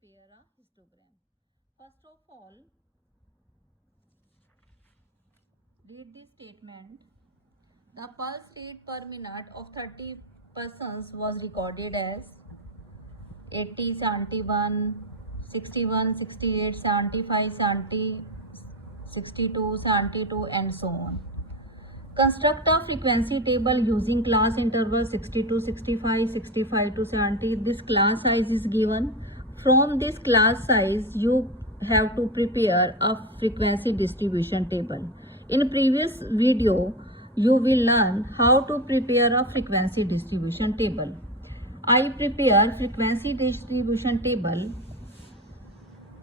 prepare a histogram? First of all, read this statement. The pulse rate per minute of 30 persons was recorded as 80, 71, 61, 68, 75, 70, 62, 72 and so on. Construct a frequency table using class interval 60 to 65, 65 to 70. This class size is given. From this class size, you have to prepare a frequency distribution table. In previous video, you will learn how to prepare a frequency distribution table. I prepare frequency distribution table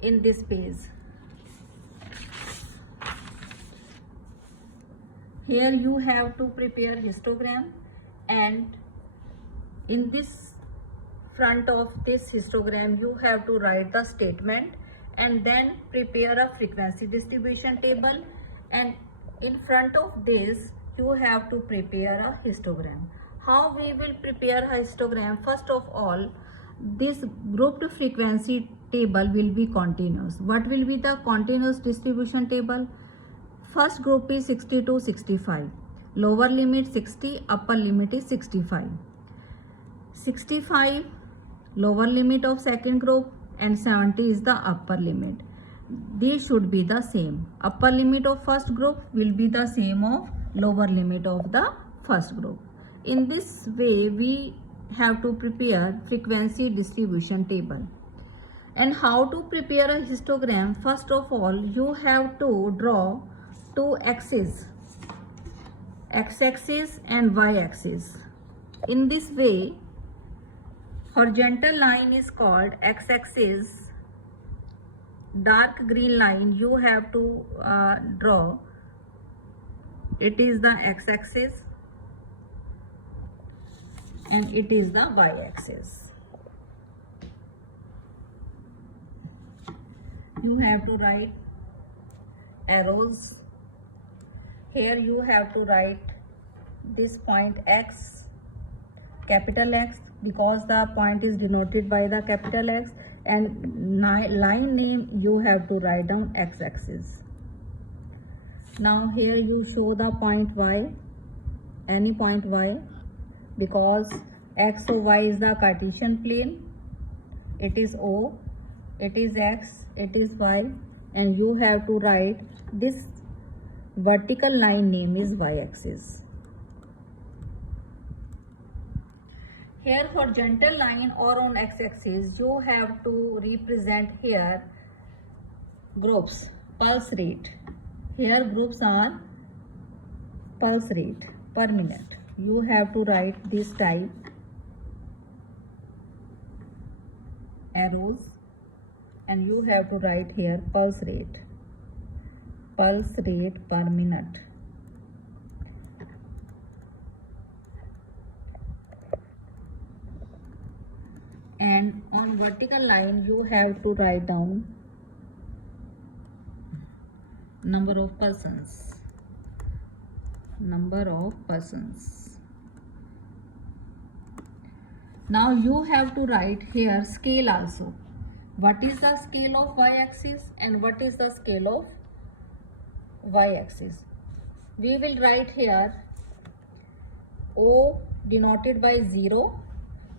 in this page. Here you have to prepare histogram, and in this front of this histogram you have to write the statement and then prepare a frequency distribution table, and in front of this you have to prepare a histogram. How we will prepare a histogram? First of all, this grouped frequency table will be continuous. What will be the continuous distribution table? First group is 60 to 65. Lower limit 60, upper limit is 65. 65 lower limit of second group and 70 is the upper limit. These should be the same. Upper limit of first group will be the same of lower limit of the first group. In this way, we have to prepare frequency distribution table. And how to prepare a histogram? First of all, you have to draw two axes, x-axis and y-axis. In this way, horizontal line is called x-axis. Dark green line you have to draw. It is the x-axis and it is the y-axis. You have to write arrows. Here you have to write this point X, capital X, because the point is denoted by the capital X, and line name you have to write down x-axis. Now here you show the point Y, any point Y, because X or Y is the Cartesian plane. It is O, it is X, it is Y, and you have to write this vertical line name is y-axis. Here horizontal line or on x-axis you have to represent here groups, pulse rate. Here groups are pulse rate per minute. You have to write this type arrows, and you have to write here pulse rate per minute. And on vertical line you have to write down number of persons. Now you have to write here scale also. What is the scale of y-axis and what is the scale of y-axis? We will write here O denoted by 0,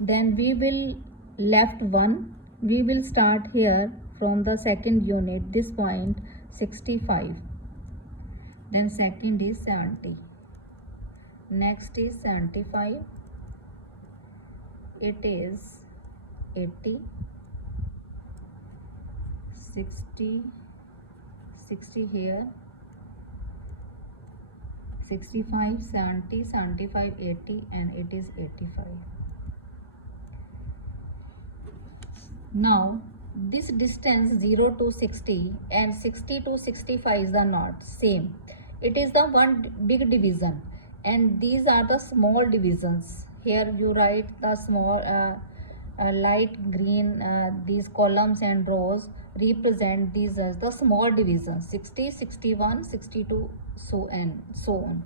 then we will left 1. We will start here from the second unit, this point 65, then second is 70, next is 75, it is 80, 60 here, 65, 70, 75, 80, and it is 85. Now this distance 0 to 60 and 60 to 65 are not same. It is the one big division and these are the small divisions. Here you write the small light green, these columns and rows represent these as the small divisions, 60, 61, 62, so on.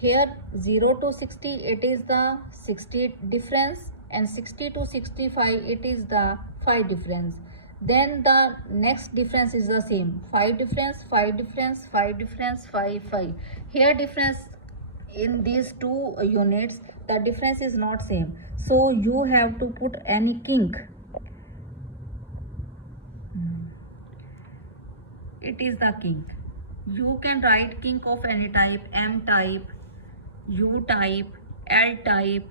Here 0 to 60 it is the 60 difference, and 60 to 65 it is the 5 difference. then the next difference is the same, 5 difference, 5 difference, 5 difference, 5 5. Here difference in these two units, the difference is not same, so you have to put any kink. It is the kink. You can write kink of any type, M type, U type, L type,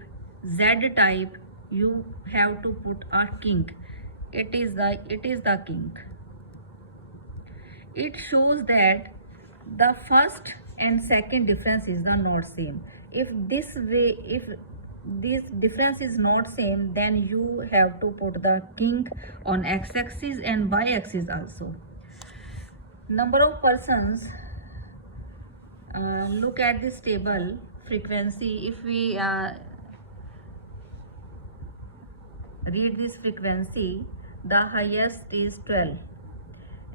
Z type. You have to put a kink. It is the kink. It shows that the first and second difference is the not same. If this difference is not same, then you have to put the kink on x-axis and y-axis also. Number of persons, look at this table, frequency. If we read this frequency, the highest is 12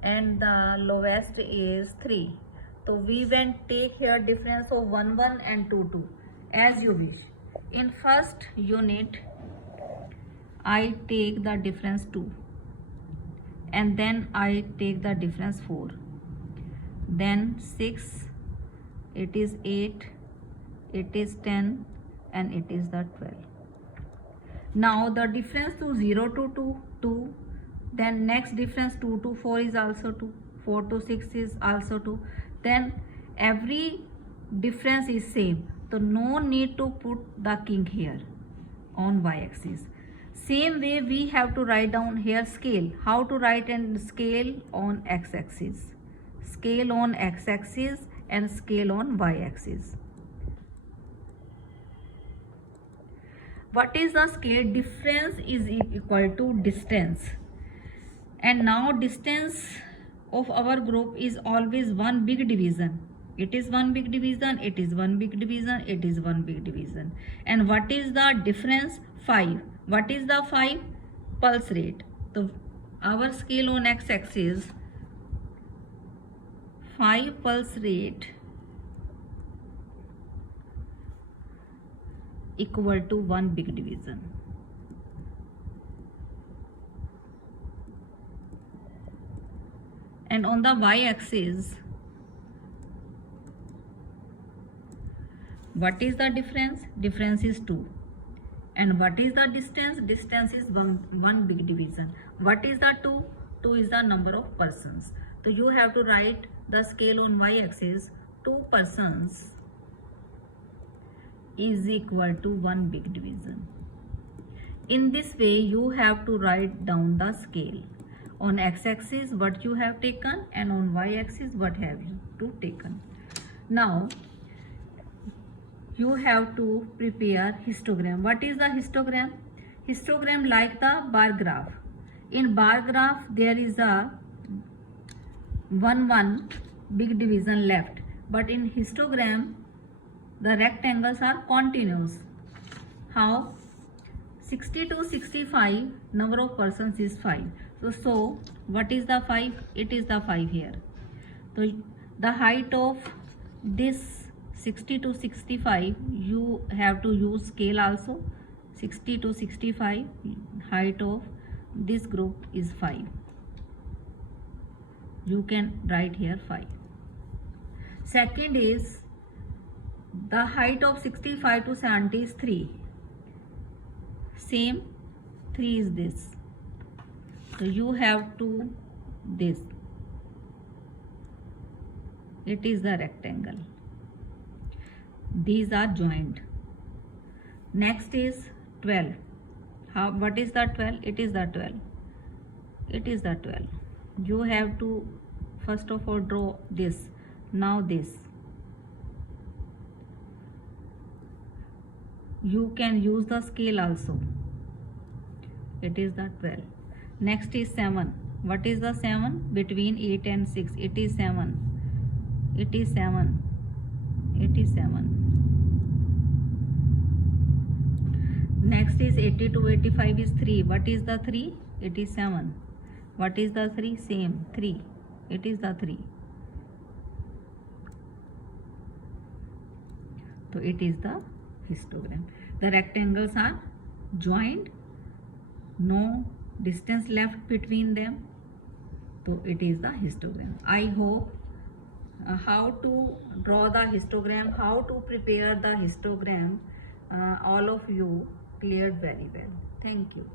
and the lowest is 3. So we will take here difference of 1 1 and 2 2 as you wish. In first unit I take the difference 2 and then I take the difference 4, then 6, it is 8, it is 10 and it is the 12. Now the difference to 0 to 2 2, then next difference 2 to 4 is also 2, 4 to 6 is also 2, then every difference is same, so no need to put the kink here on y-axis. Same way we have to write down here scale. How to write and scale on x-axis, scale on x-axis and scale on y-axis. What is the scale? Difference is equal to distance, and now distance of our group is always one big division. It is one big division, it is one big division, it is one big division. And what is the difference? 5. What is the 5? Pulse rate. So our scale on x-axis, 5 pulse rate equal to one big division. And on the y-axis, what is the difference? Difference is 2. And what is the distance? Distance is one big division. What is the 2? 2 is the number of persons. So you have to write the scale on y-axis, 2 persons is equal to one big division. In this way you have to write down the scale. On x-axis what you have taken and on y-axis what have you taken. Now you have to prepare histogram. What is the histogram? Histogram like the bar graph. In bar graph there is a 1 big division left, but in histogram the rectangles are continuous. How? 60 to 65 number of persons is 5. So what is the 5? It is the 5 here. So the height of this 60 to 65, you have to use scale also. 60 to 65, height of this group is 5. You can write here 5. Second is the height of 65 to 70 is 3. Same, 3 is this. So you have to this. It is the rectangle. These are joined. Next is 12. What is the 12? It is the 12. It is the 12. You have to first of all draw this. Now this. You can use the scale also. It is the 12. Next is 7. What is the 7? Between 8 and 6. It is 7. It is 7. It is 7. Next is 80 to 85 is 3. What is the 3? It is 7. What is the 3? Same, 3. It is the 3. So it is the histogram. The rectangles are joined. No distance left between them. So it is the histogram. I hope how to draw the histogram, how to prepare the histogram, all of you cleared very well. Thank you.